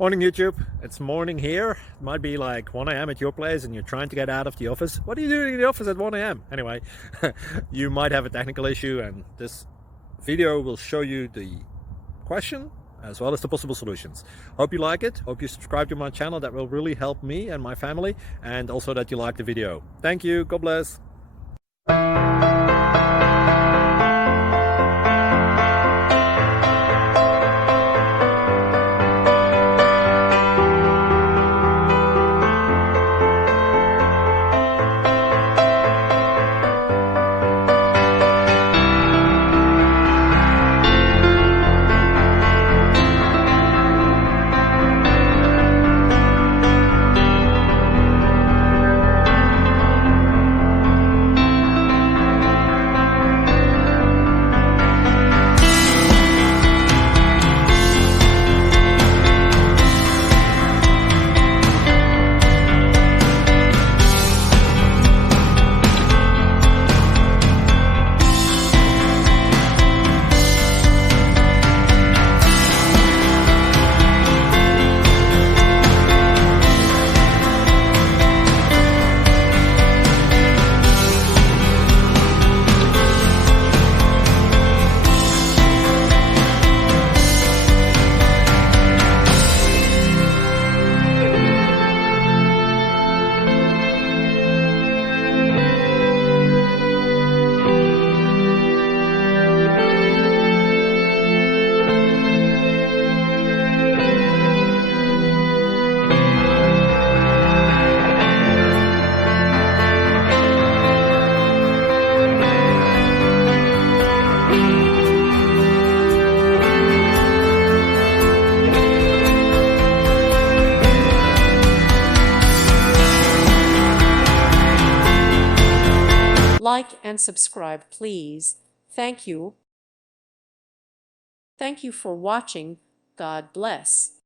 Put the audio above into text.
Morning YouTube, it's morning here. It might be like 1 a.m. at your place and you're trying to get out of the office. What are you doing in the office at 1 a.m.? Anyway, you might have a technical issue and this video will show you the question as well as the possible solutions. Hope you like it, hope you subscribe to my channel. That will really help me and my family, and also that you like the video. Thank you, God bless. Like and subscribe, please. Thank you. Thank you for watching. God bless.